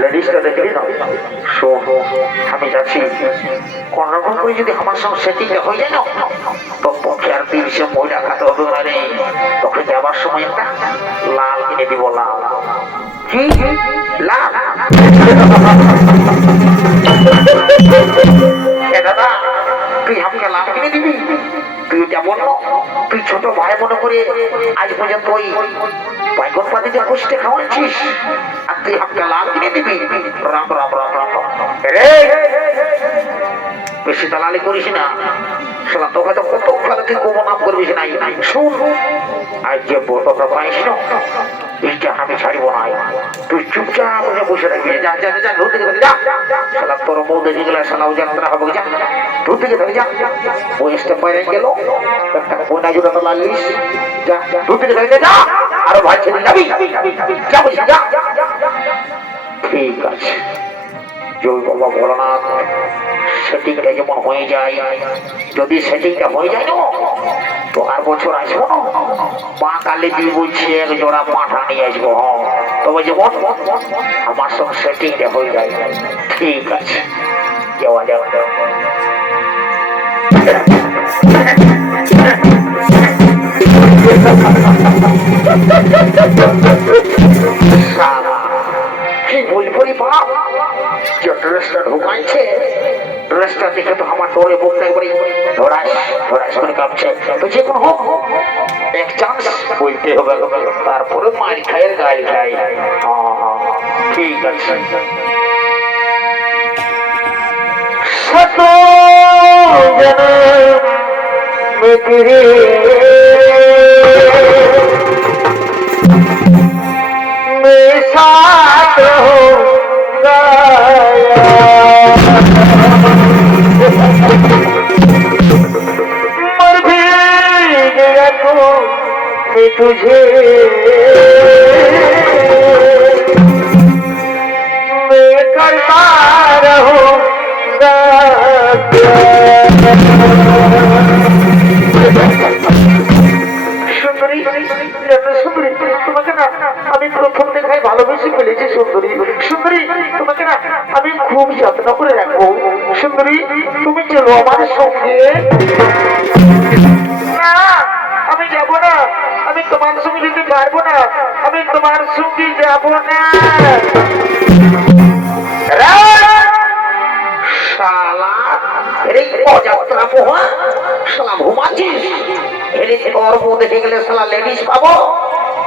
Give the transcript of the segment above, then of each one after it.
লেডিসটা দেখলি না আমি যাচ্ছি কোন রকম করে যদি আমার সঙ্গে সেটিংটা হয়ে যায় না তো পক্ষে আর ৩০০ মহিলা খাতে হবে না রে। তখন যাবার সময় একটা লাল কিনে দিব। লাল কি লাল দাদা তুই আমাকে লাল কিনে দিবি? তুই এটা বলল তুই ছোট ভাই মনে করে আজ পর্যন্ত ওই বাইগন পাতিতে কষ্টে খাওয়াচ্ছিস আর তুই আমাকে লাল কিনে দিবি? রাম রাম রাম রাম রে, বেশি দালালি করিস না। শালা তোকে তো কত ভালো তুই কোন নাম করবিস নাই। শুন আজ যে বোতলটা পাইস না এইটা আমি ছাড়িব না। তুই চুপচাপ বসে থাকবি। যা যা যা ধর থেকে যা। শালা তোর বউ দেখে গেলে শালা যাত্রা হবে। যা ধর থেকে ধরে যা। বয়সটা বাইরে গেল একটা কোনা জোড়া তো লাগিস। যা ধর থেকে ধরে যা। আরো ভাই ছেলে যাবি যা বলছি যা। ঠিক আছে জয় বাবা ভোলানাথ সেটিংটা যেমন হয়ে যায়, যদি সেটিংটা হয়ে যায় না তো আর বছর আসবো না। মা কালী দিয়ে বলছি এক জোড়া পাঠা নিয়ে আসবো। তবে যেমন আমার সঙ্গে সেটিংটা হয়ে যায়। ঠিক আছে যাওয়া যাওয়া যাওয়া। কি বলবো রে বাপ, যে ড্রেসটা ঢুকাইছে ড্রেসটা দেখে তো আমার ডরে বুকটা একবারে ধরাস ধরাস করে কাঁপছে। তো যে কোনো হোক এক চান্স বলতে হবে, তারপরে মার খায়ের গাল খাই। ঠিক আছে শত साथ हो मर भी गया तो मैं तुझे मैं करता रहूंगा। সুন্দরী সুন্দরী তোমাকে না আমি প্রথম দেখা জায়গায় ভালোবেসে ফেলেছি সুন্দরী। সুন্দরী, তোমাকে না আমি খুব যত্ন করে রাখবো। সুন্দরী, তুমি চলো আমার সঙ্গে। না, আমি যাব না, আমি তোমার সঙ্গে যেতে পারবো না, আমি তোমার সঙ্গে যাব না। শালা এই অযাত্রা পোহা, শালা ঘুমাচ্ছিস? এর তোর মুখ দেখে গেলে শালা লেডিস পাবো,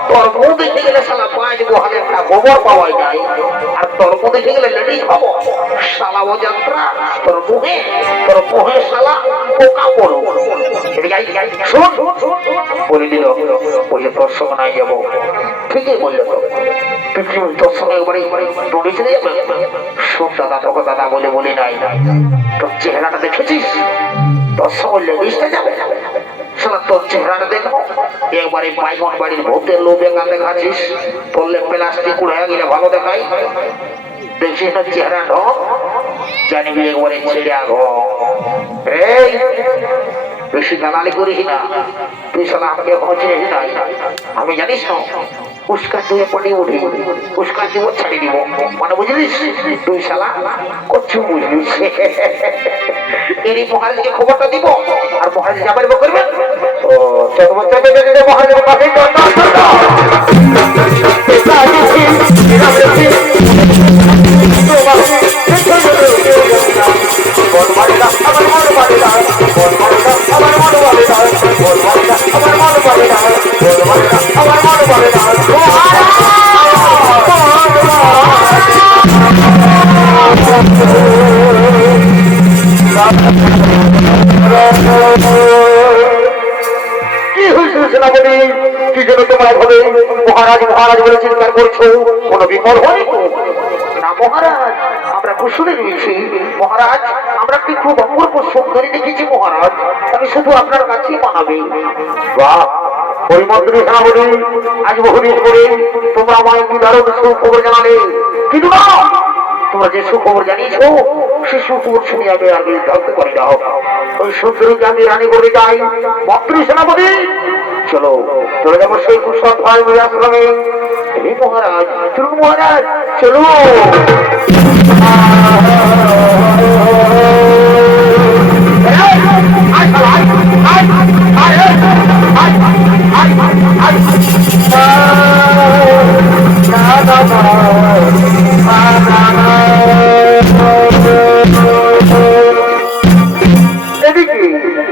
তোর মুখ দেখে গেলে শালা পাঁচ গোহালে একটা গোবর পাওয়া যায়, আর তোর মুখ দেখে গেলে লেডিস পাবো। শালা অযাত্রা, তোর মুখে শালা পোকা পড়ো। শোন, বলে দিল বলে তোর সঙ্গে নাই যাবো। ঠিকই বললো তো, পৃথিবী তোর সঙ্গে একবারে দৌড়ে চলে যাবে। শোন দাদা, তোকে দাদা বলে বলি নাই, তোর চেহারাটা দেখেছিস? তোর সঙ্গে লেডিসটা যাবে। শালা তোর চেহারাটা দেখবো, একবারে বাইগন বাড়ির ভূতের লোভে কাঁদে খাচ্ছিস। পড়লে প্লাস্টিক উড়ে গেলে ভালো দেখাই। দেখছিস না চেহারা ঢং, জানিবি একবারে ছেড়ে আগো। এই বেশি দালালি করিস না, তুই শালা আমাকে এখনো চিনিস নাই। আমি জানিস না উস্কা দিয়ে পড়ে উঠি, উস্কা দিব ছাড়িয়ে দিব, মানে বুঝলিস? তুই শালা কচ্ছু বুঝলিস। এরই মহারাজকে খবরটা দিব, আর মহারাজ যাবার করবে। ও মহারাজের কাছে কি জন্য তোমরা ভাবে মহারাজ মহারাজ বলে চিন্তা করছো? কোন বিপদ হয় না মহারাজ, আমরা কুশলে রয়েছি মহারাজ। আমরা কি খুব অপূর্ব সুন্দরী দেখেছি মহারাজ, আমি শুধু আপনার কাছেই মানাবে। বাহ, ওই মন্ত্রী সেনাপতি, আজ বহুদিন পরে তোমরা আমায় কি দারুণ সুখবর জানালে। কিন্তু না, তোমরা যে সুখবর জানিয়েছো সে সুখবর শুনে আমি আগে জানতে পারি না। ওই সুন্দরীকে আমি রানী করে যাই। মন্ত্রী সেনাপতি, চলো চলে যাবো সেই কুশল ভাই আশ্রমে। হে মহারাজ, চলুন মহারাজ, চলো।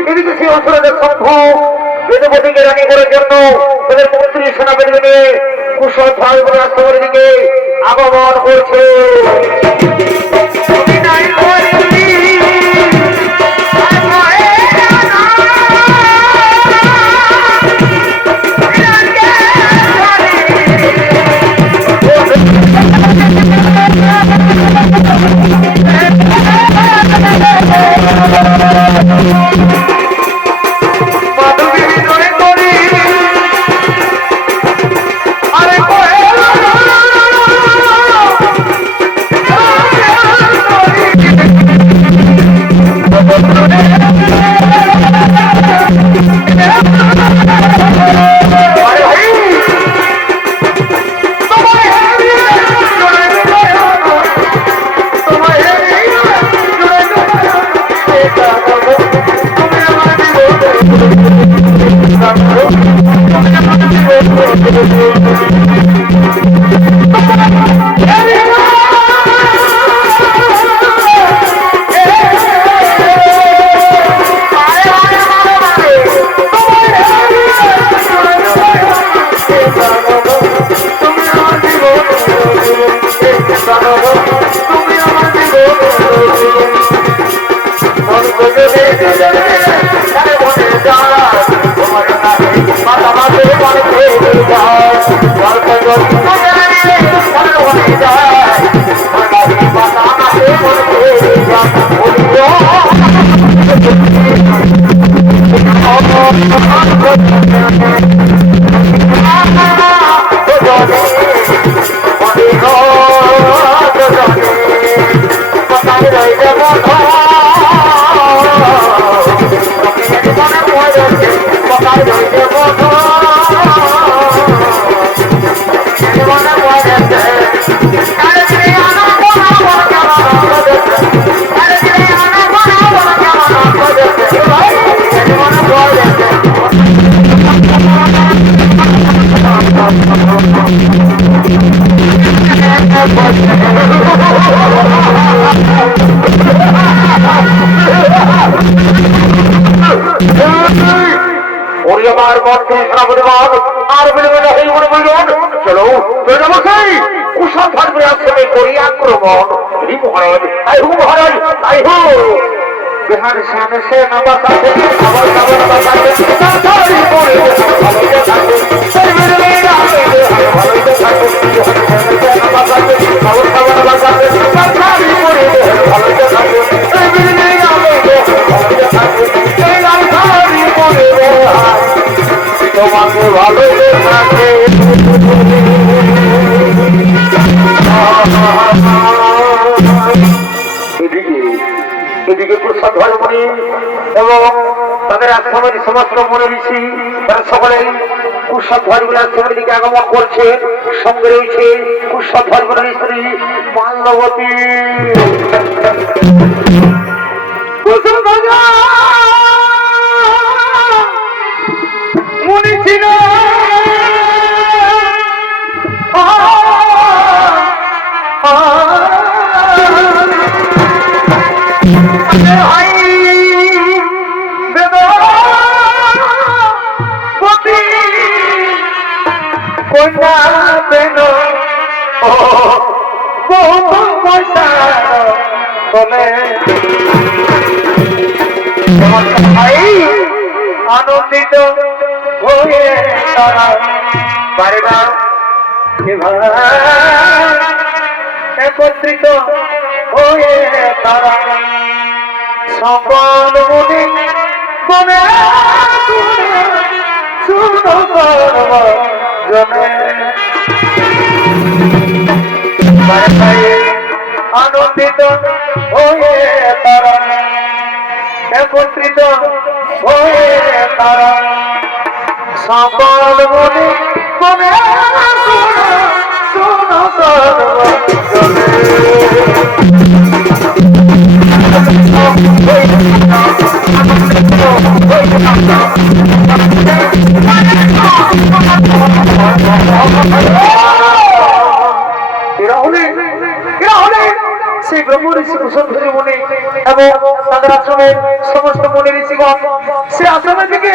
এদিকে সেই অসুরদের শঙ্খ বেদপতিকে রানী করার জন্য তাদের মন্ত্রী সেনাপতি নিয়ে কুশল ভাই আশ্রমের দিকে আগমন করছে। Bye. ওরে আমার বর্তমান সেনাপতিবাদ আর বিলম্ব এই মনে বললেন চলো প্রজামশাই কুশল থাকবে আশ্রমে করি আক্রমণ এই মহারাজ আই হু মহারাজ আই হু বিহার সামনে সে নামাজ আছে আবার আবার বাজাতে তাড়াতাড়ি করে ভালোই থাকে সেই মেরে ভালোই থাকে নামাজ আছে আবার আবার বাজাতে তাড়াতাড়ি করে ভালোই থাকে সেই মেরে ভালোই থাকে সেই লালখাড়ি করে তোমাকে ভালোই থাকে এদিকে প্রসাদ ধর্মণি এবং তাদের আশ্রমের সমস্ত মনে ঋষি তারা সকলেই কুৎসব ধর্মের আশ্রমের দিকে আগমন করছে সঙ্গে রয়েছে কুৎসব ধর্মের স্ত্রী মাল্যবতী মনে ছিল আনন্দিত হয়ে তারা বারবার একত্রিত হয়ে তারা সকল মনে মনে শুনো জনে আনন্দিত হয়ে তারা একত্রিত হয়ে তারা সকল মনে মনে শুনো জনে সেই ব্রহ্ম ঋষি কুশলধ্বজ মুনি এবং তাদের আশ্রমের সমস্ত মুনি ঋষিগণ সে আশ্রমের দিকে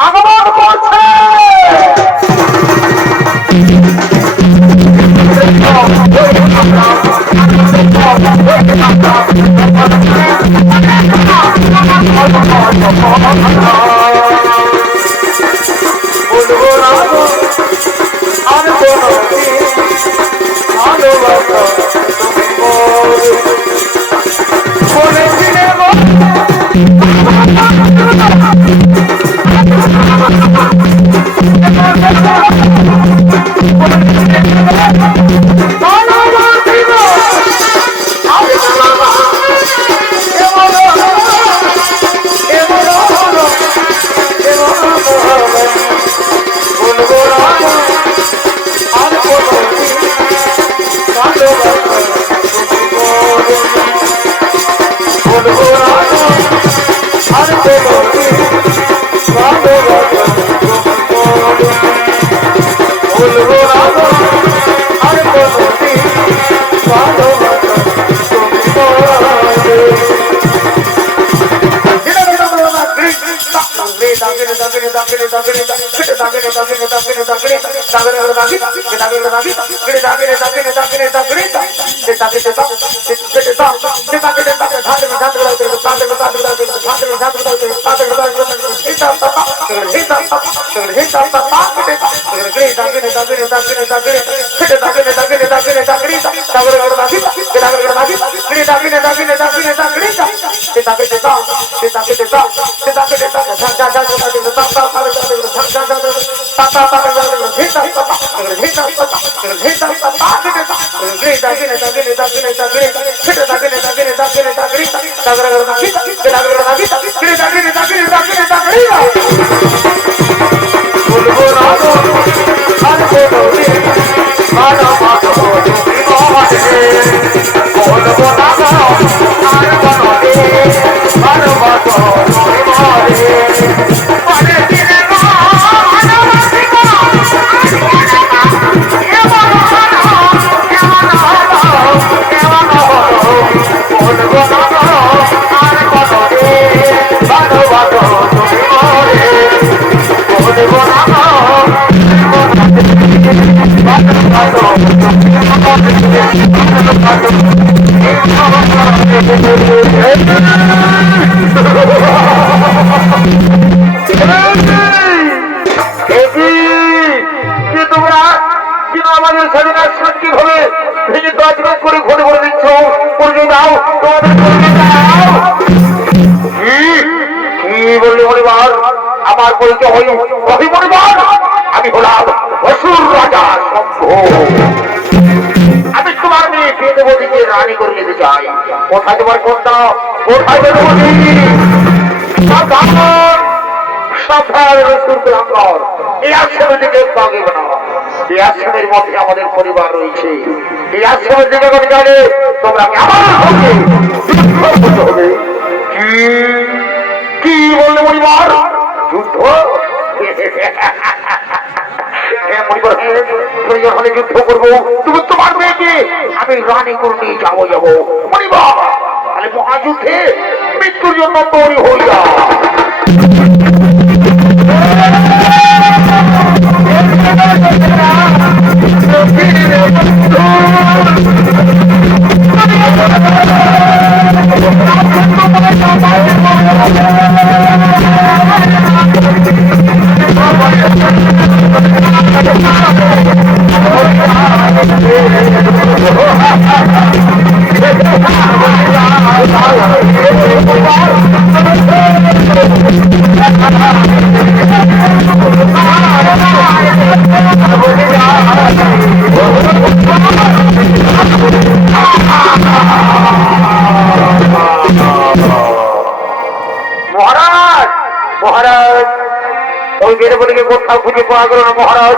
আগমন করছে তোমরা আমাদের স্বাধীনার সাক্ষী হবে ভেঙে তছনছ করে ঘরে করে দিচ্ছ। পরিচয় দাও, তোমাদের পরিচয় দাও। কি বললে পরিবার? আমার পরিচয় হই রবি পরিবার। আমি হলাম অসুর রাজা শম্ভ। আমি তোমার মেয়ে বেদবতীকে রানী করে নিতে চাই। কোথায় তোমার কন্যা? কোথায় বেদবতী? এই আশ্রমের দিকে আগে বানাও। এই আশ্রমের মধ্যে আমাদের পরিবার রয়েছে। এই আশ্রমের দিকে গেলে তোমরা হবে। কি বললে পরিবার? যুদ্ধ? প্রয়োজন হলে যুদ্ধ করবো। তুমি তোমার মেয়েকে আমি রানী করে নিয়ে যাবো পরিবার। তাহলে মহাযুদ্ধে মৃত্যুর জন্য তৈরি হয়ে যাও। কোথাও খুঁজে পাওয়া গেল না মহারাজ।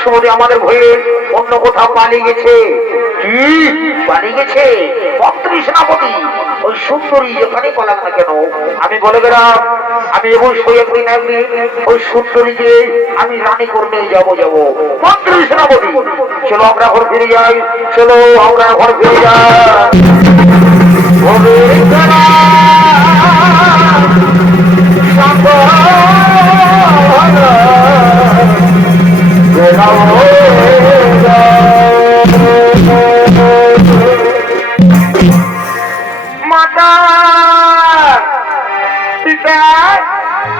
সমুদ্রে আমাদের ভয়ে অন্য কোথাও পালিয়ে গেছে। কি পালিয়ে গেছে? মন্ত্রী সেনাপতি ওই সুন্দরী যেখানে পালাক না কেন আমি বলে গেলাম আমি অবশ্যই একদিন ওই সুন্দরীকে আমি রানী করে নিয়ে যাবো। মন্ত্রী সেনাপতি চলো আমরা ঘর ফিরে যাই। চলো আমরা ঘর ফিরে যাই। মাতা পিতা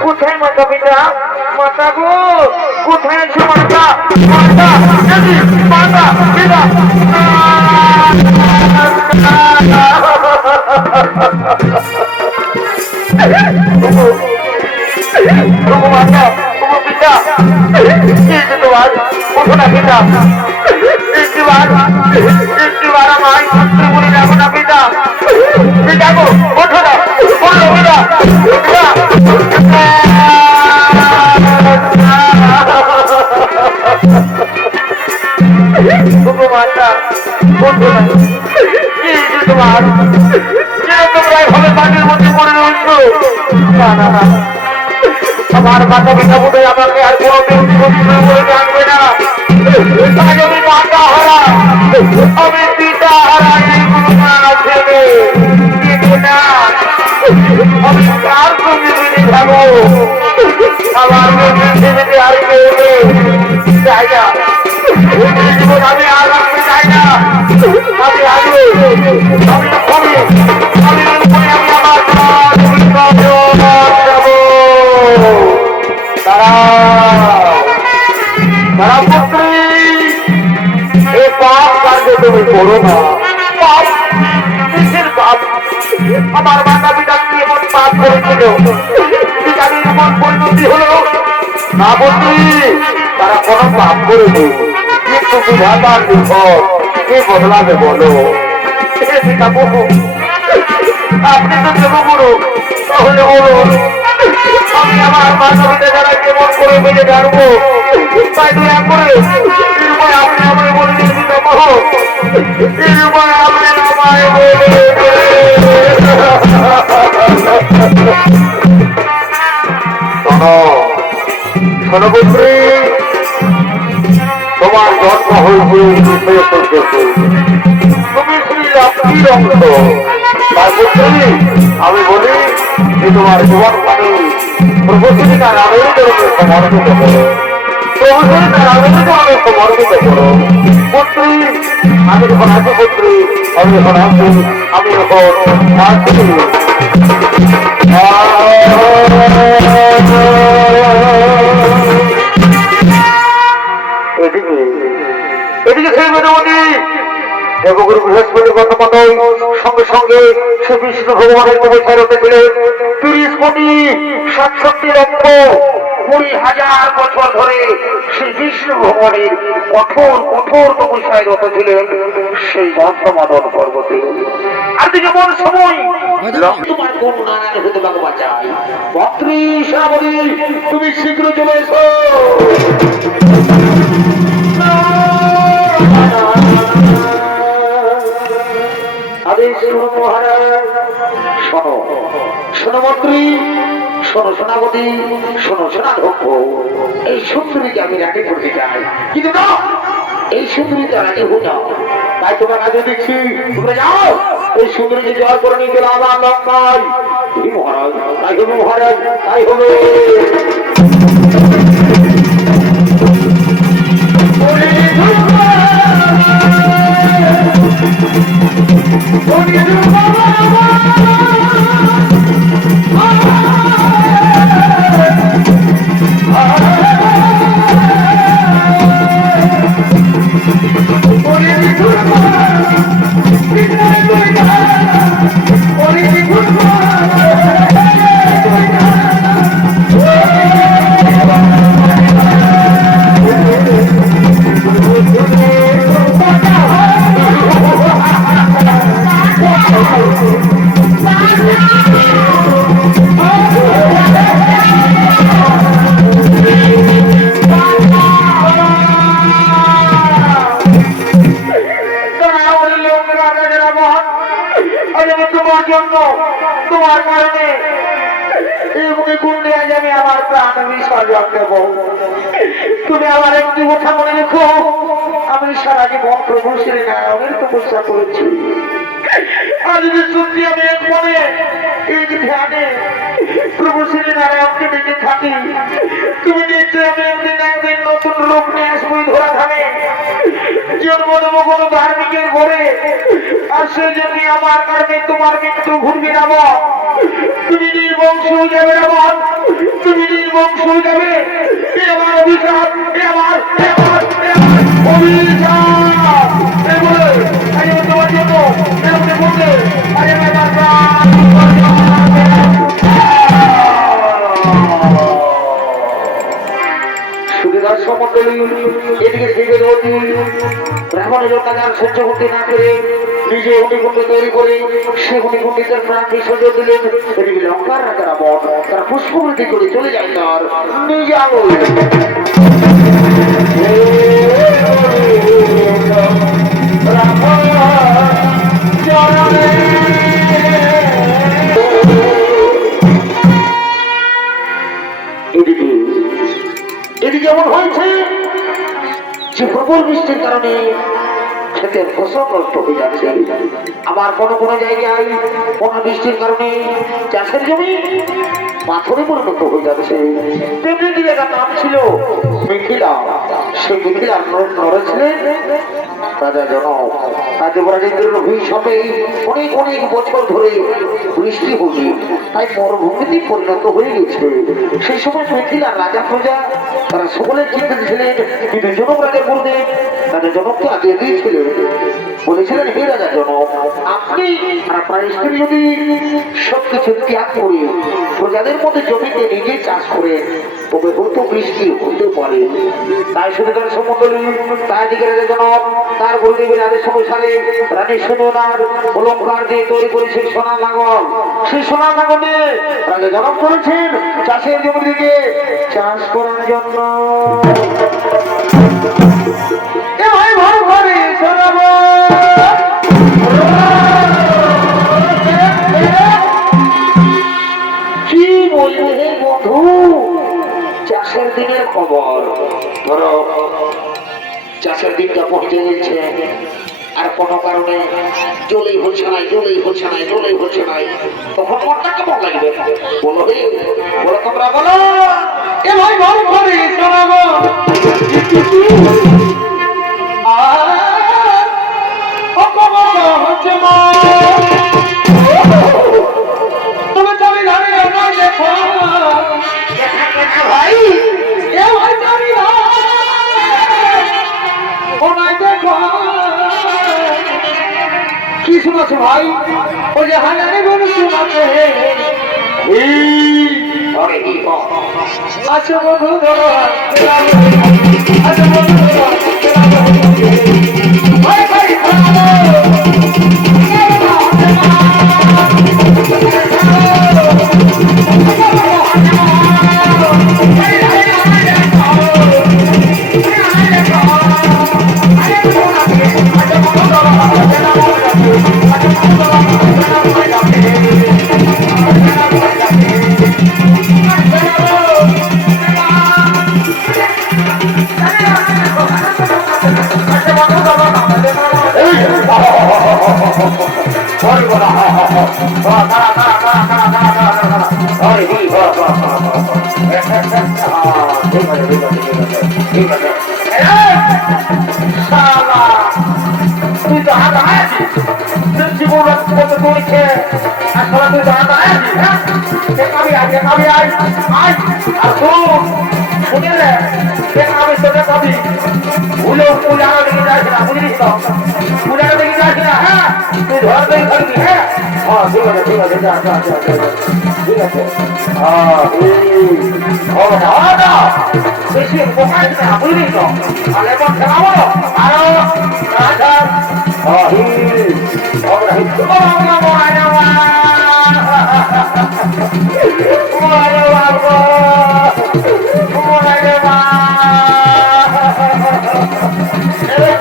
কোথায়? মাতা পিতা, মাতা গো কোথায় আছো? মাতা মাতা মাতা পিতা। মাতা পিতা তোমার ওঠো না পিতা। একটিবার আমায় মনে রাখো না পিতা। দেখো ওঠো না, ওঠো পিতা। মাতা ওঠো না। তোমার তোমরা এভাবে বাড়ির মধ্যে পড়ে রয়েছ? না না না, আমার মাতা পিতা বোধহয় আমাকে আর কোনোদিন বলে জানবে না। আমি মাতা হারা, আমি পিতা হারা, ছেলে না আমি কার সঙ্গে মিলে যাবো? আমার পৃথিবীতে আর কেউ নেই। চাই না জীবন, আমি আর রাখতে চাই না। আমি আসবো, আমি আমার যাবো। তারা পুত্রী এই পাপ কার্য তুমি করো না। পাপ কিসের পাপ? আমার মাতা পিতা কি এমন পাপ করেছিল পিতাদের এমন পরিণতি হলো? না পুত্রী, তারা কোনো পাপ করেনি, কিন্তু বিধাতার বিপদ কি বদলাবে বলো? আপনি তো দেবগুরু, তাহলে বলুন আমি আমার মাতা পিতা যারা কেমন করে বেঁচে জানবো? তাই দয়া করে আপনি আমায় বলে দিন পিতামহ, আপনি আমায় বলে শোনো পুত্রী, তোমার জন্ম হয়েছে তুমি শ্রী রাত্রির অংশ। তার পুত্রী আমি বলি যে তোমার জীবন মানে প্রভৃতিকা নামের তরফে সমর্পিত করো। প্রভুদের নারায়ণকে আমি সমর্পিত করো। পুত্রী আমি যখন আছি, পুত্রী আমি যখন আছি, আমি যখন আছি। এদিকে এদিকে সেই বেদমণি দেবগুরু বৃহস্পতি কথা মতো সঙ্গে সঙ্গে শ্রী বিষ্ণু ভগবানের তপস্যায় রতেছিলেন 30 কোটি 67 লক্ষ 20,000 বছর ধরে শ্রী বিষ্ণু ভগবানের কঠোর কঠোর তপস্যায় রত ছিলেন সেই গন্ধমাদন পর্বতে। আর যেমন সময় তোমার কোন নারায়ণ হতে পারবো বাঁচাই পত্রী শ্রাবণী তুমি শীঘ্র চলে এসো। শোনো শোনো মন্ত্রী, শোনো সোনাবতী, শোনো সোনাধ্যক্ষ, এই সুন্দরীকে আমি রাজি করতে চাই, কিন্তু না এই সুন্দরীকে রাজি হো না। তাই তোমার কাছে দেখছি তোমরা যাও এই সুন্দরীকে জয় করে নিয়ে গেলে আমার লঙ্কায়। মহারাজ তাই হবে, মহারাজ তাই হবে। তোমার কারণে আমি আমার প্রাণ বিসর্জন দেব। তুমি আমার একটি কথা মনে রেখো, আমি সারা জীবন প্রভু শ্রী নারায়ণের তপস্যা করেছি। আজ সত্যি আমি এক মনে এক ধ্যানে প্রভু শ্রী নারায়ণকে ডেকে থাকি। তুমি নিশ্চয় আমি একদিন একদিন নতুন রূপ নিয়ে আসবো ধরা ধামে, জন্ম দেব কোনো ধার্মিকের ঘরে। আর সে যদি আমার কারণে তোমার মৃত্যু ঘুরবে না, তুমি নির্বংশ হয়ে যাবে না, তুমি নির্বংশ হয়ে যাবে। আমার অভিশাপ, আমার অভিশাপ তোমার জন্য বলতে সুবিধার সমন্ডলী এদিকে শিবেরবতী ব্রাহ্মণের অত্যাচার সহ্য করতে না পেরে নিজে অগ্নিকুণ্ড তৈরি করে সে অগ্নিকুণ্ডিতের প্রাণ বিসর্জন দিলেন। এদিকে লঙ্কার রাজা রাবণ তারা পুষ্পবৃদ্ধি করে চলে যায় তার নিজে আলো। এদিকে এমন হয়েছে যে প্রবল বৃষ্টির কারণে ক্ষেতের ফসল নষ্ট হয়ে যাচ্ছে। আবার কোনো কোনো জায়গায় কোনো বৃষ্টির কারণে চাষের জমি পাথরে পরিণত হয়ে যাচ্ছে। তেমনি জায়গার নাম ছিল মিথিলা। সেই মিথিলার নরে ছিলেন রাজা জনক। রাজেন্দ্রের অভিশাপে অনেক অনেক বছর ধরে বৃষ্টি হয়নি, তাই মরুভূমিতে পরিণত হয়ে গেছে। সেই সময় মিথিলার রাজা প্রজা তারা সকলের চিন্তা ছিলেন, কিন্তু জনক রাজা গুরুদেব রাজা জনককে আগে দিয়েছিলেন, বলেছিলেন হে রাজা জনক, আপনি আর আপনার স্ত্রী যদি সবকিছু ত্যাগ করে প্রজাদের মধ্যে জমিতে নিজে চাষ করে তবে হয়তো বৃষ্টি হতে পারে। তাই শুধু তার সমন্ডলী তাই দিকে রাজা জনক তার গুরুদেবের আদেশ অনুসারে রানী সুনয়নার অলঙ্কার দিয়ে তৈরি করেছে সোনার লাঙল। সেই সোনার লাঙল নিয়ে রাজা জনক করেছেন চাষের জমি দিকে চাষ করার জন্য। কি বলবে হে বন্ধু, চাষের দিনের খবর, ধরো চাষের দিনটা পৌঁছে গেছে, আর কোনো কারণে জলেই হচ্ছে নাই, জলেই হচ্ছে নাই, জলেই হচ্ছে নাই, তখন মনটা কেমন লাগবে বলো হে, বলো তোমরা বলো। এ ভাই ভাই করে শোনাবো হচ্ছে মা তুমি তুমি জানি না দেখো ভাই এ ভাই জানি না ও নাই দেখো কি শুনেছো ভাই ও যে হাজারে বলে শোনাতে আচ্ছা বন্ধু ধরো আচ্ছা বন্ধু ধরো ভাই ভাই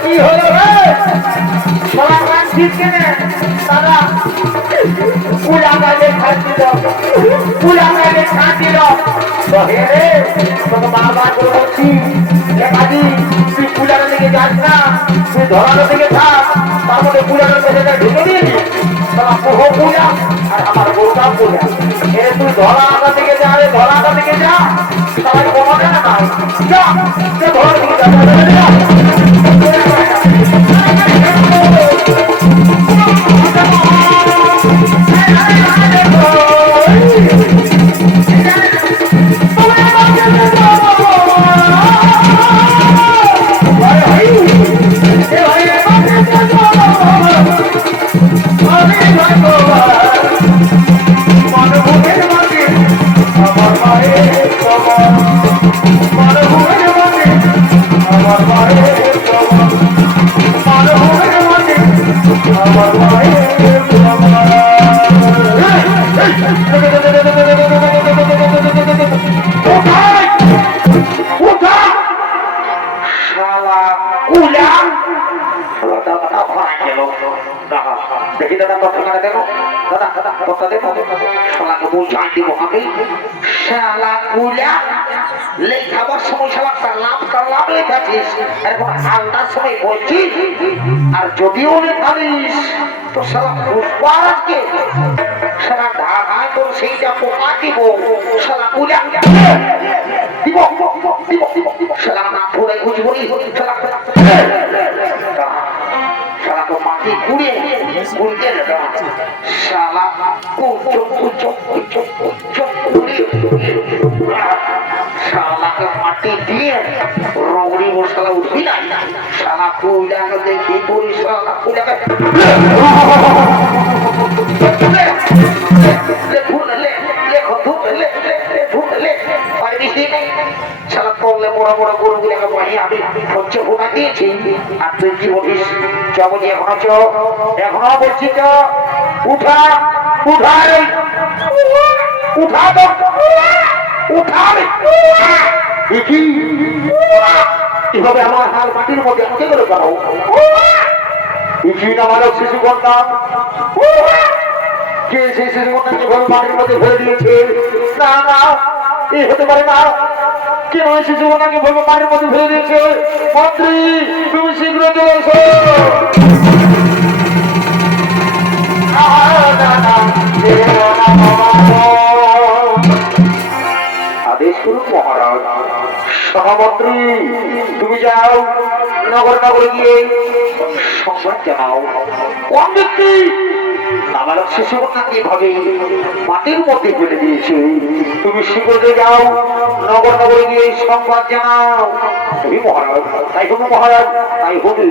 কি হলো রে দাদা পুরাগালে খাচ্ছিল পুরাগালে খাচ্ছিল রে তোকে বারবার করে বলছি কাজী তুই পূজার দিকে যাস না তুই ধরানোর দিকে থাক তার মধ্যে পূজার পেছনে ঢুকে দিয়েছি তারা বহু পূজা আর আমার গরুটাও পূজা তুই ধরাটা দিকে যা রে ধরাটা দিকে যা সবাই কমাবে না যা ধরার দিকে যা দেখি দাদা কথা দেখো দাদা দাদা কথা দেখো শালাকে বুঝাই দিব আমি শালা কুলা লেখাবার সময় শালা তার লাভ লেখাছিস এখন আলটার সময় বলছিস আর যদিও লেখালিস তো শালা বুঝবার আজকে শালা ঢাকায় তোর সেইটা পোকা দিব শালা কুলা দিব দিব দিব শালা না ধরে বুঝবনি শালা শালা তো মাটি ঘুরে ঘুরতে যেত শালা শালাকে মাটি দিয়ে রৌড়ি মশলা উঠবি না শালা কুইলাকে দেখি বলি শালা কুইলাকে শালা করলে বড় বড় গরুগুলোকে বানিয়ে আমি হচ্ছে ভোটা দিয়েছি আর তুই কি বলিস চবনি এখনো বলছি তো উঠা উঠা উঠা তো উঠা কিভাবে আমার হাল মাটির মধ্যে আমাকে করে পারো আমার শিশু কন্যা কে সেই শিশু কন্যা কিভাবে মাটির মধ্যে ফেলে দিয়েছে না না এই হতে পারে না কেন শিশু কন্যাকে ভাবে মাটির মধ্যে ফেলে দিয়েছে মন্ত্রী তুমি শীঘ্র চলে এসো আদেশ করুন মহারাজ সভামন্ত্রী তুমি যাও নগর নগরে গিয়ে সংবাদ জানাও কোন ব্যক্তি নাবালক শিশু কন্যাকে এভাবে মাটির মধ্যে ফেলে দিয়েছে। তুমি শিখরে যাও নগর নগরে গিয়ে সংবাদ জানাও। এই মহারাজ তাই হবে, মহারাজ তাই হবে।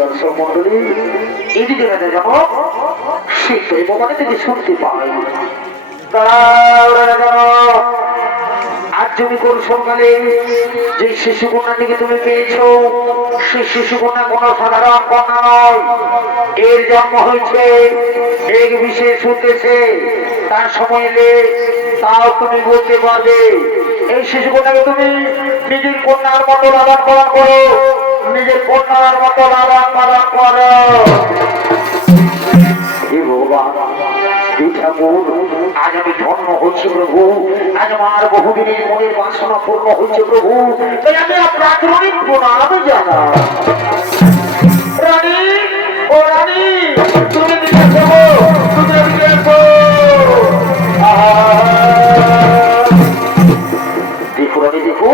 দর্শক মন্ডলী এদিকে জানো সেই দৈববাণী থেকে শুনতে পাই। আজ তুমি কোন সকালে যে শিশু কন্যাটিকে তুমি পেয়েছো সেই শিশু কন্যা কোন সাধারণ কন্যা নয়, এর জন্ম হয়েছে এক বিশেষ উদ্দেশ্যে। তার সময় এলে তাও তুমি বলতে পারবে। এই শিশু কন্যাকে তুমি নিজের কন্যার মতো লালন পালন করো, নিজের কন্যার মতো লালন পালন করো। আজ আমি ধন্য হয়েছি প্রভু, আজ আমার বহুদিনের মনের বাসনা পূর্ণ হয়েছে প্রভু, তাই আমি আপনার আগ্রহিক প্রণাম জানাই। রানী ও রানী তুমি দিকে এসো, তুমি দিকে এসো। দেখো রানী দেখো,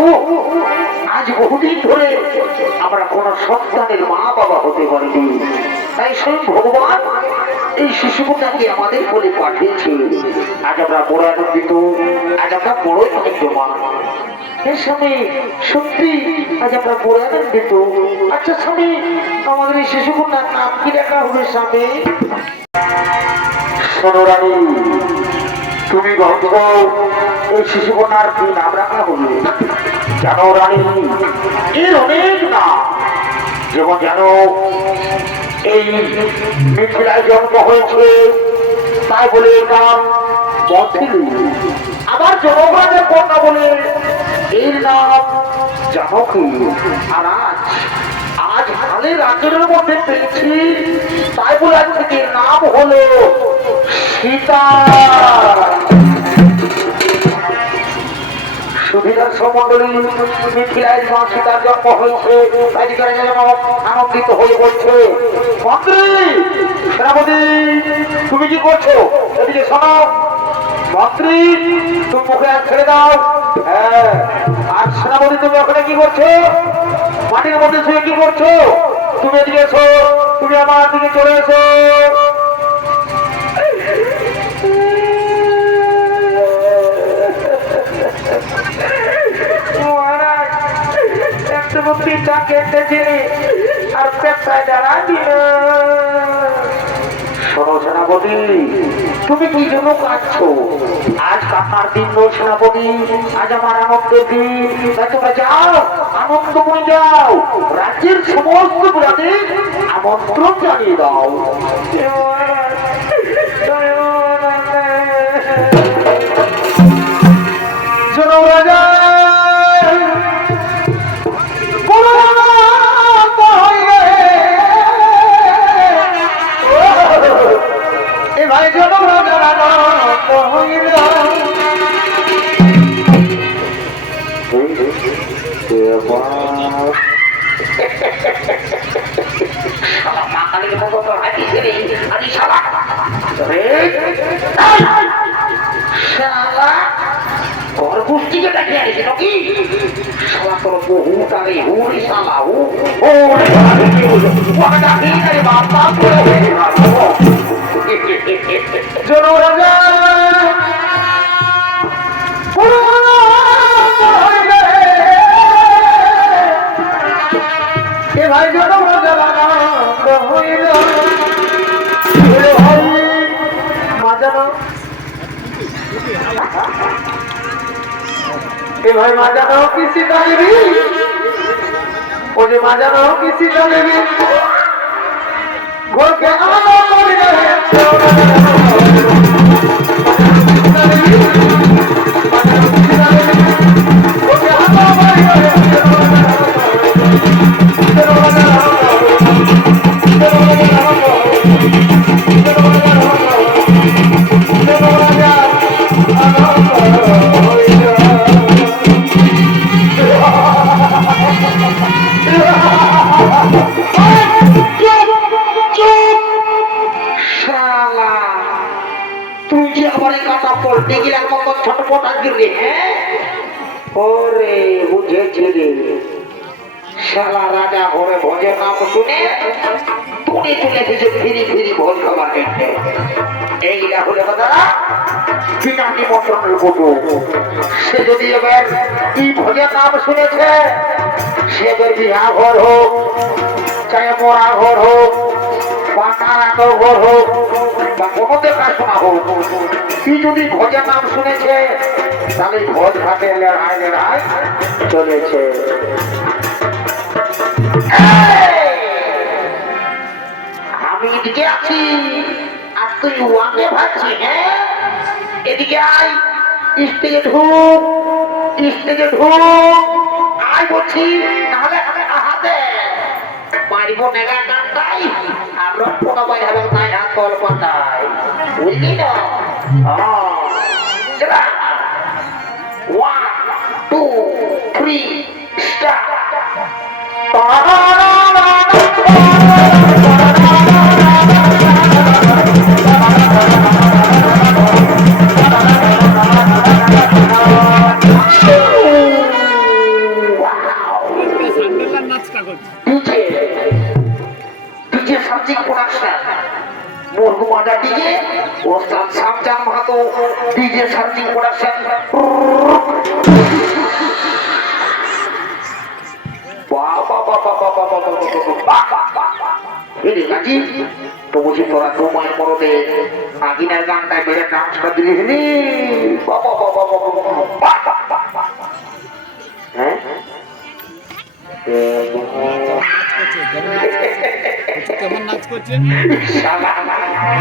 আজ বহুদিন ধরে আমরা কোন সন্তানের মা বাবা হতে পারিনি, তাই স্বয়ং ভগবান এই শিশুটাকে আমাদের বলে পাঠিয়েছে। আজ আমরা বড় আনন্দিত, আজ আমরা বড়ই আনন্দমান। এর স্বামী সত্যি আজ আমরা বড় আনন্দিত। আচ্ছা স্বামী, আমাদের এই শিশুকন্যার নাম কি রাখা হবে স্বামী? শোনো রানী, তুমি ভাবছ এই শিশুকন্যার কি নাম রাখা হবে? জানো রানী, এর অনেক নাম। যেমন জানো এই মিথিলায় জন্ম হয়েছে তাই বলে নাম মথিলি। আবার জনগণের কন্যা বলে এর নাম জানকী। আর আজ হালের রাজ্যের মধ্যে পেয়েছি তাই বলে আজকে নাম হলো সীতা। সুবিধার সমন্ডলী মিথিলায় মা সীতার জন্ম হয়েছে, আনন্দিত হয়ে বলছে। মন্ত্রী সেনাপতি তুমি কি করছো? এদিকে শোনো মন্ত্রী, তুমি মুখে আর ছেড়ে দাও। হ্যাঁ, আর সেনাপতি তুমি ওখানে কি করছো? মাটির মধ্যে শুয়ে কি করছো? তুমি এদিকে এসো, তুমি আমার দিকে চলে এসো। আর পেটটায় দাঁড়া দিল। শোনো সেনাপতি, তুমি কি জন্য কাঁদছো? আজ কান্নার দিন নয় সেনাপতি, আজ আমার আনন্দের দিন। তোমরা যাও, আনন্দ করে যাও, রাজ্যের সমস্ত প্রজাদের আমন্ত্রণ জানিয়ে দাও। भाई माजानो किसी का भी मुझे माजानो किसी का भी घोल के आना पड़ गए। রে শালা রাজা ঘরে ভোজের নাম শুনে তুলে চলে এসেছে ফিরি ফিরি ভোজ খাবার জন্য। এইটা হলে কথা বিনা নিমন্ত্রণের ফটো। সে যদি এবার কি ভোজের নাম শুনেছে, সে এবার বিহা ঘর হোক, চাই মরা ঘর হোক, বা নারায়ণ ঘর হোক, বা কোনো দেখাশোনা হোক, কি যদি ভোজের নাম শুনেছে তাহলে ভোজ ঘাটে লড়াই লড়াই চলেছে। আমি এদিকে আছি আর তুই ওয়াকে ভাবছি। হ্যাঁ, এদিকে আয়, স্টেজে ঢুক, স্টেজে ঢুক, আয় বলছি, নাহলে হাতে মারিব নেগা কান্দাই, আমরা পোকা পাই হবে নাই হাত তল পাতাই, বুঝলি না? চলা 1 2 3 স্টার্ট। DJ searching production. তো বুঝি তোরা তোমায় মরদে আগিনার গানটায় বেড়ে ডান্সটা দিলিস নি। হ্যাঁ, কেমন নাচ করছেন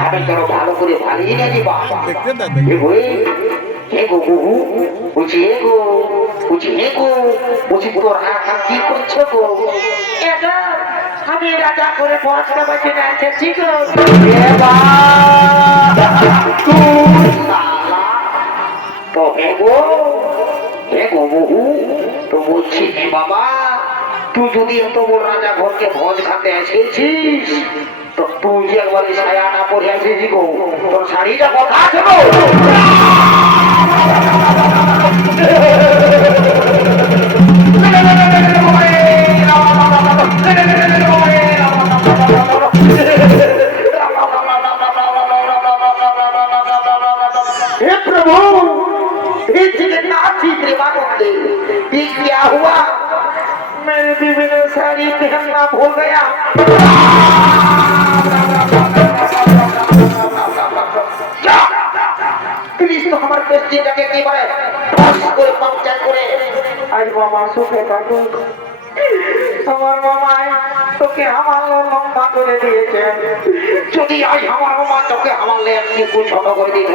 আমি তোর ভালো করে ভালিয়ে নিয়েছি বাবা। দেখতে কি করছো গো? আমি রাজা করে পড়াশোনা বাঁচে না এসেছি গো। তো হেগো হেগো বহু, তো বলছি বাবা, তুই যদি এত বড় রাজা ঘরকে ভোজ খাতে এসেছিস, তো তুই যে একবার ছায়া না পরে আসিস গো, তোর শাড়িটা কথা আছে গো। हे प्रभु, इस जगन्नाथ जी प्रेमानंद, ये क्या हुआ? मेरे बीवी ने साड़ी पहनना भूल गया। प्लीज तो हमारे प्रेस्टीज का क्या बारे? করে পাংচার করে আজ মামা সুখে থাকুক। আমার মামাই তোকে আমার লম্বা করে দিয়েছে, যদি আজ আমার মামা তোকে আমার একটু ছোট করে দিত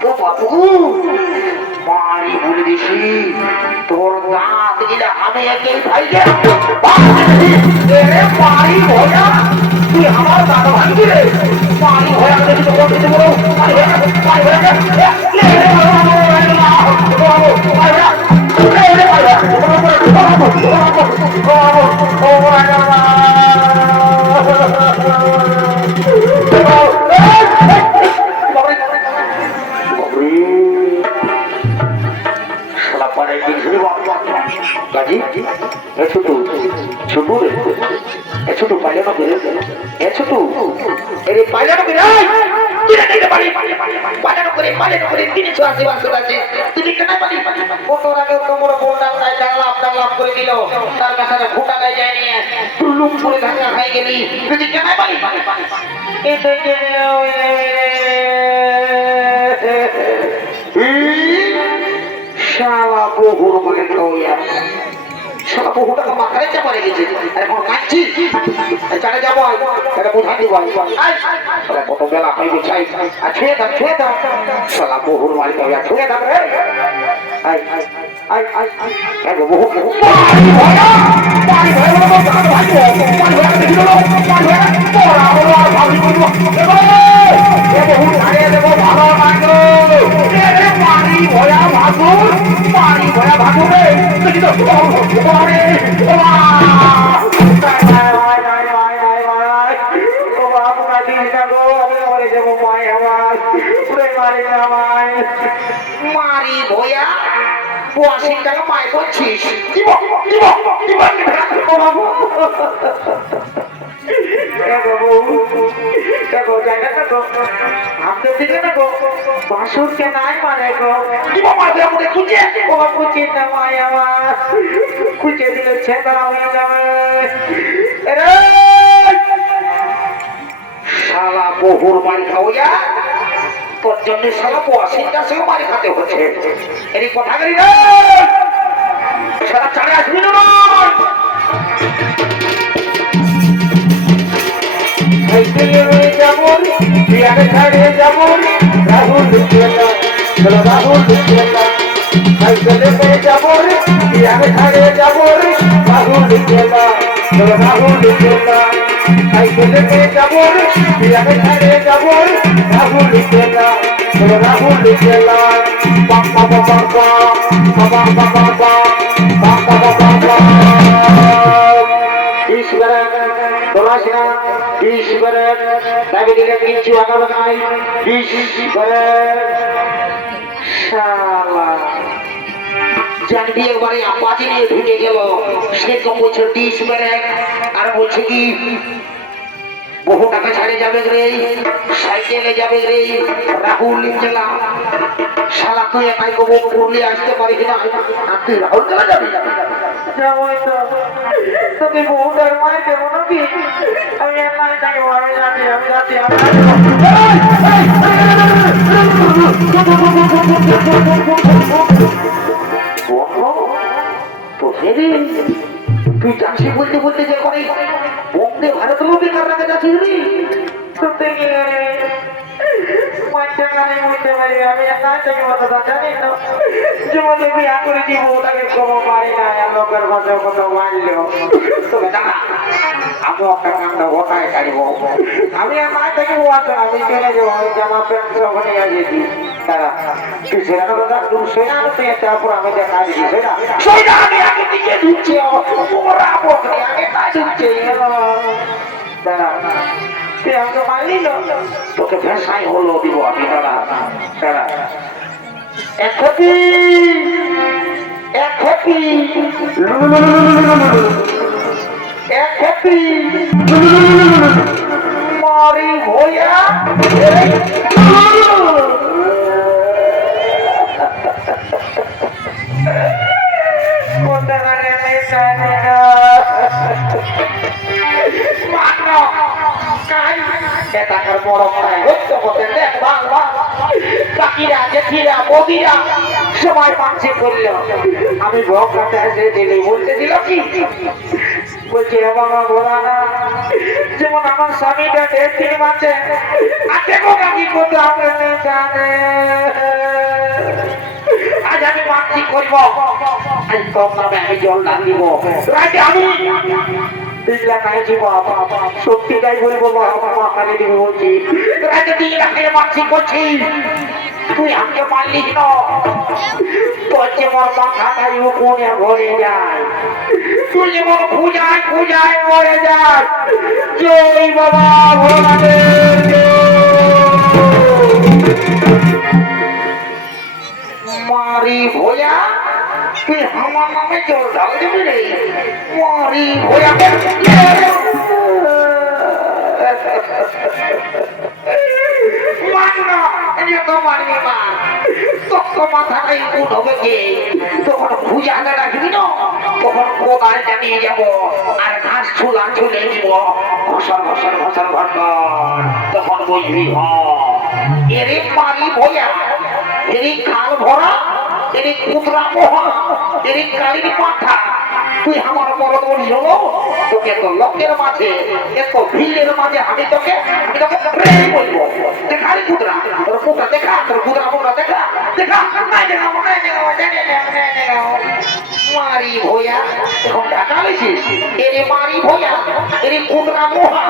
তো বাবু মারি বলে দিছি, তোর দাঁত গিলা আমি একেই ভাইকে মারি ভয়া, তুই আমার দাঁত ভাঙবি রে। মারি ভয়া দেখি তো বলতে বলো মারি ছোট পাইলানো করে ছোট এর পাইলানো করে পাইলানো করে 380 বছর আছে, তুমি কেন পারি কত আগে তোমার বোনটা লাভ করে দিল, তার কাছে ঘুটা গায়ে যায় নিয়ে টুলুম করে ধাক্কা খাই গেলি, তুমি কেন পারি শালা বহুর মানে কইয়া শালা বহুটাকে মাথায় চাপা রেখেছে, এখন কাঁদছি চালে যাবো এটা বোঝাই দিব। কত বেলা হইবে চাই আর ছুঁয়ে দাও শালা বহুর মালিক হইয়া ছুঁয়ে দাও রে। বহু মারি ভয়া 80 টাকা মাইক বলছিস কি বল কি বল কি বল বাবু দেখো জায়গাটা তো আমাদের দিকে না গো বাসুরকে নাই মানে গো কি মারবে আমাদের খুঁজে বাবা কুচি না মাই আমার কুচে দিলে ছেদা হয়ে যাবে রে শালা বহুর মারি খাওয়া তোর জন্য শালা বসির কাছেও মারি খাতে হচ্ছে এরই কথা গেলি রে শালা চালে আসবি না যাবো বিয়ারে ছাড়ে যাবো রাহুল চলো রাহুল সাইকেলে পেয়ে যাবো বিয়ারে ছাড়ে যাবো রাহুল চলো রাহুল সাইকেলে পেয়ে যাবো বিয়ারে ছাড়ে যাবো রাহুল চলো রাহুল বাবা বাবা বাবা বাবা বাবা ঈশ্বরে তোলাসিনা ঈশ্বরে তাকে দিলে কিছু আগাবে নাই ঈশ্বরে জানবি একবারে আপাজি নিয়ে ঢুকে গেল সেরকম বলছে ডিস মেরে আর বলছে কি বহু টাকা ছাড়ে যাবে রে সাইকেলে যাবে রে রাহুল জেলা শালা তুই একাই গোবর পুরুলি আসতে পারিস না আর তুই রাহুল জেলা যাবি তোকে বহুটার মায়ের দেবো নাকি আমি আর নাই তাকে আমি যাচ্ছি আমি যাচ্ছি তুই যাচ্ছি বলতে বলতে যে করে বন্দে ভারত লোকে কার রাখা যাচ্ছিস রে সত্যি কি মাইটা গানে বলতে পারি আমি আর নাই তাকে কথা জানি না যেমন বিয়া করে দিব তাকে কম পারি না আর লোকের কথা কত মানলো তবে দাঁড়া আমি একটা কামটা ওটাই কাটবো আমি আর নাই তাকে বলতো আমি চলে যাবো আমি জামা প্যান্ট সব নিয়ে যেতি তারা তুই সেখানে কথা তুই সেনা তুই তারপর আমি দেখা দিবি সেটা সেটা আমি আগে দিকে ঢুকছি ওরা বকরে আগে তাই ঢুকছে দাঁড়া তুই আমাকে মারলি না তোকে ভেসাই হলো দিব আমি দাঁড়া দাঁড়া এক ক্ষতি এক ক্ষতি এক ক্ষতি মারি হইয়া কোনটা গানে আমি জানি না মানো কাই টাকার বড় মারাই হচ্ছে হতে দেখ বাংলা কাকিরা জেঠিরা বদিরা সবাই পাচ্ছে করলো আমি ভোগ কাটে এসে দিলি বলতে দিল কি বলছে বাবা বলা না যেমন আমার স্বামীটা 1.5 মাসে আছে গো কাকি কোথাও আমাকে জানে আজ আমি মাছি করবো আজ তোর নামে আমি জল না দিব রাতে আমি দিল্লা নাই জীব সত্যিটাই বলবো মা কালী দিবি বলছি রাতে দিল্লা খেয়ে মাছি করছি তুই আমাকে মারলিস না তোর যেমন মাথাটাই উপরে ভরে যায় তুই যেমন পূজায় পূজায় মরে যায় জয় বাবা ভোলাদেব মারি ভোয়া তুই আমার নামে জল ঢাল দিবি রে মারি ভোয়া মারনা এটা তো মারবি মা তোর মাথাটাই উঠ হবে কে তখন পূজাটা রাখবি না তখন কোদালটা নিয়ে যাবো আর ঘাস ছুলা ছুলে দিব ঘষর ঘষর ঘষর ঘটর তখন বুঝবি এরে মারি ভোয়া এরে খাল ভরা এরে কুতরা মোহা এরে কালির পাঠা তুই আমার বড় বলি হলো তোকে তো লোকের মাঝে এত ভিড়ের মাঝে আমি তোকে বলবো দেখা রে কুতরা তোর কুতরা দেখা তোর কুতরা কুতরা দেখা দেখা নাই দেখা মনে দেখা মারি ভোয়া এখন ঢাকা লেছিস এরে মারি ভোয়া এরে কুতরা মোহা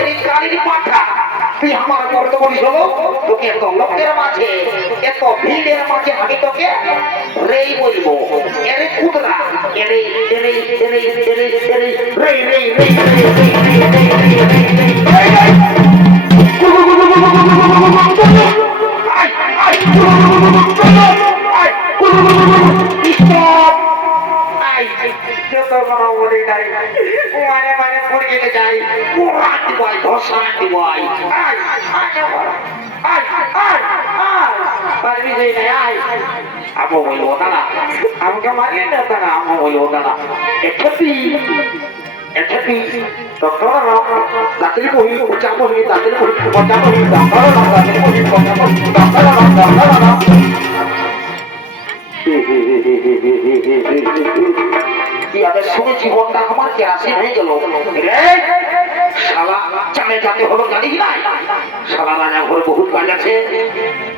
এরে কালির পাঠা তুই আমার বড় বলি হলো তোকে এত লোকের মাঝে এত ভিড়ের মাঝে আমি তোকে রেই বলবো এরে কুতরা এরে এরে এরে এরে এরে রেই রেই রেই বলি নাই মানে মানে পড়ে গেলে যাই রাত বয় ধসা দিবই আয় আয় আয় আয় পারবি যাই নাই আয় আমো বলবো না আমাকে মারিয়ে না তারা আমো বলবো না এক্ষেত্রে এক্ষেত্রে ডক্টর ডাক্তারি বহি উচ্চাপ বহি ডাক্তারি বহি উচ্চাপ বহি ডক্টর ডাক্তারি বহি উচ্চাপ বহি ডক্টর ইয়াদের সঙ্গে জীবনটা আমার কেরাসিন হয়ে গেল শালা চালে যাতে হলো জানি কি নাই শালা রাজা ঘরে বহুত কাজ আছে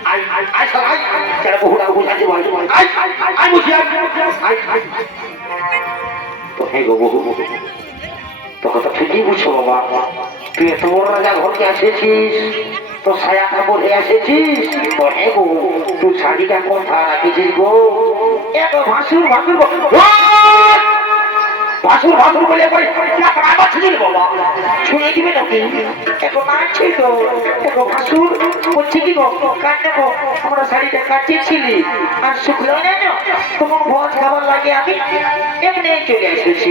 আই আই আই শালা আই কেন বহুটা বুঝাতে ভাই আই আই বুঝি আই তো হে গো বহু তোকে তো ঠিকই বুঝছো বাবা তুই এত বড় রাজা ঘরকে এসেছিস তো ছায়া কাপড়ে এসেছিস তো হে গো তুই শাড়িটা কোথা রাখিছিস গো এত ভাসুর ভাসুর ভাসুর ভাসুর বলে আবার ছুঁয়ে বাবা ছুঁয়ে দিবে নাকি এখন নাচছি তো দেখো ভাসুর বলছি কি গো কাট দেখো আমরা শাড়িটা কাটিয়েছিলি আর শুকলো না তোমার ভোজ খাবার লাগে আমি এমনি চলে এসেছি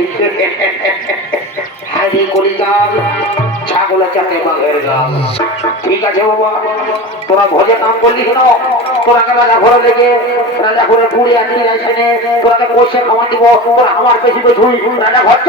হাইরে কলিকাল ছাগলের চাতে বাঘের গাল ঠিক আছে বাবা তোরা ভোজে কাম করলি কেন তোরাকে রাজা ঘরে লেগে রাজা ঘরে পুড়ে আনি রাইসেনে তোরাকে পয়সা খাওয়া দিব তোরা আমার পেছি পেছুই রাজা ঘর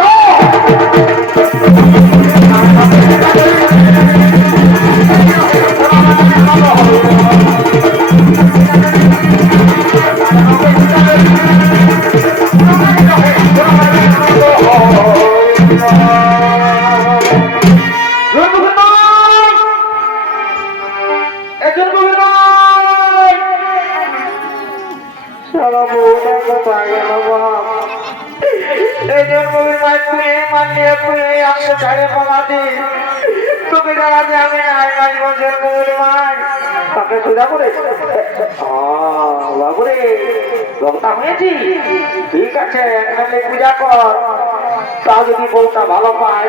ঠিক আছে পূজা কর তা যদি বউটা ভালো পায়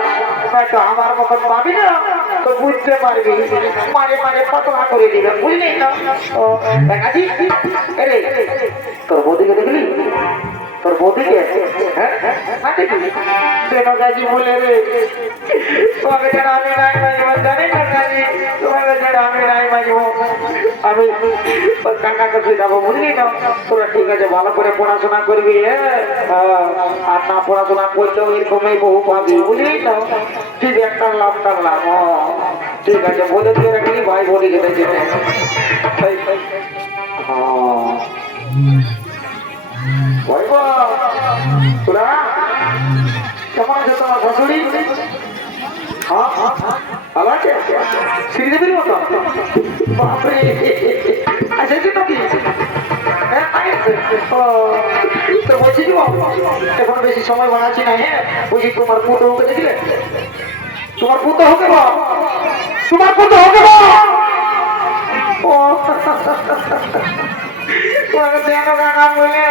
তো আমার মতন পাবি না তো বুঝতে পারবি মারে মারে পাতলা করে দিবে বুঝলি না দেখাচ্ছি তোর বৌদিকে দেখলি তোর বৌদিকে হ্যাঁ গাজি বলে রে তোমাকে যেন আমি নাই মাঝব জানি না গাজি তোমাকে যেন আমি নাই মাঝব আমি কাকাকে তুই যাবো বুঝলি না তোরা ঠিক আছে ভালো করে পড়াশোনা করবি আর না পড়াশোনা করলেও এরকমই বহু পাবি বুঝলি না ঠিক একটা লাভ টানলাম ঠিক আছে বলে দিয়ে রাখলি ভাই বলি যেতে যেতে তোরা কেমন আছে তোমার শাশুড়ি ভালো আছে শ্রীদেবীর মতো বাপরে আসেছি নাকি তো বলছি কি এখন বেশি সময় বানাচ্ছি না হ্যাঁ বলছি তোমার পুতো হোকে দেখলে তোমার পুতো হোকে তোমার পুতো হোকে ও তোমাকে দেন কাকা বলে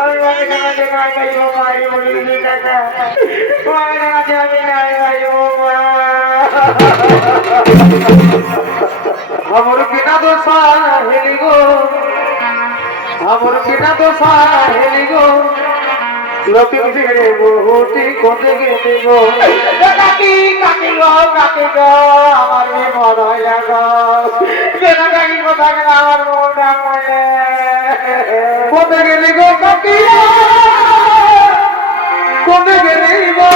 আমি মাকে কাকাকে নাই পাইব মাই বলি কাকা তোমাকে কাকাকে আমি নাই পাইব আমার বিনা দোষা হেলি গো আমার বিনা দোষা হেলি গো লোকে ছেড়ে বহুটি কোথে গেলে গো কাকি কাকি গো আমার বিপদ হইয়া গো কেনা কাকি কোথা গেল আমার মনটা মনে কোথে গেলি গো কাকি কোথে গেলি গো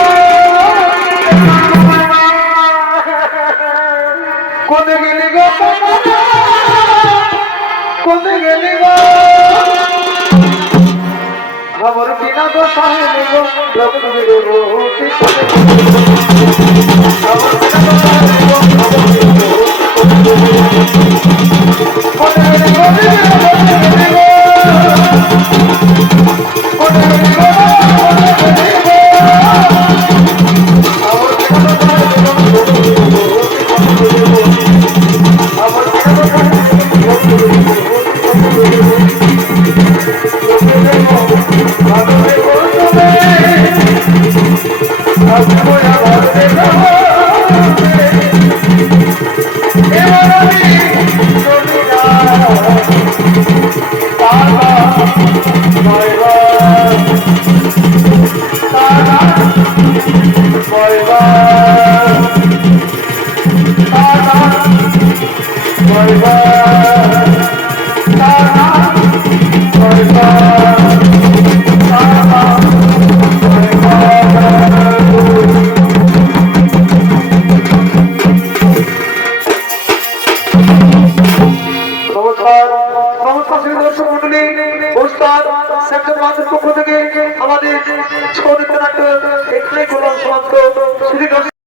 কোথে গেলি গো কোথে গেলি গো আমার বিনা দোষা হেলি গো লোকে ছেড়ে বহুটি কোথে গেলে গো আমার বিনা দোষা হেলি গো কোথে গেলি গো Bye bye. শান্ত সেদিন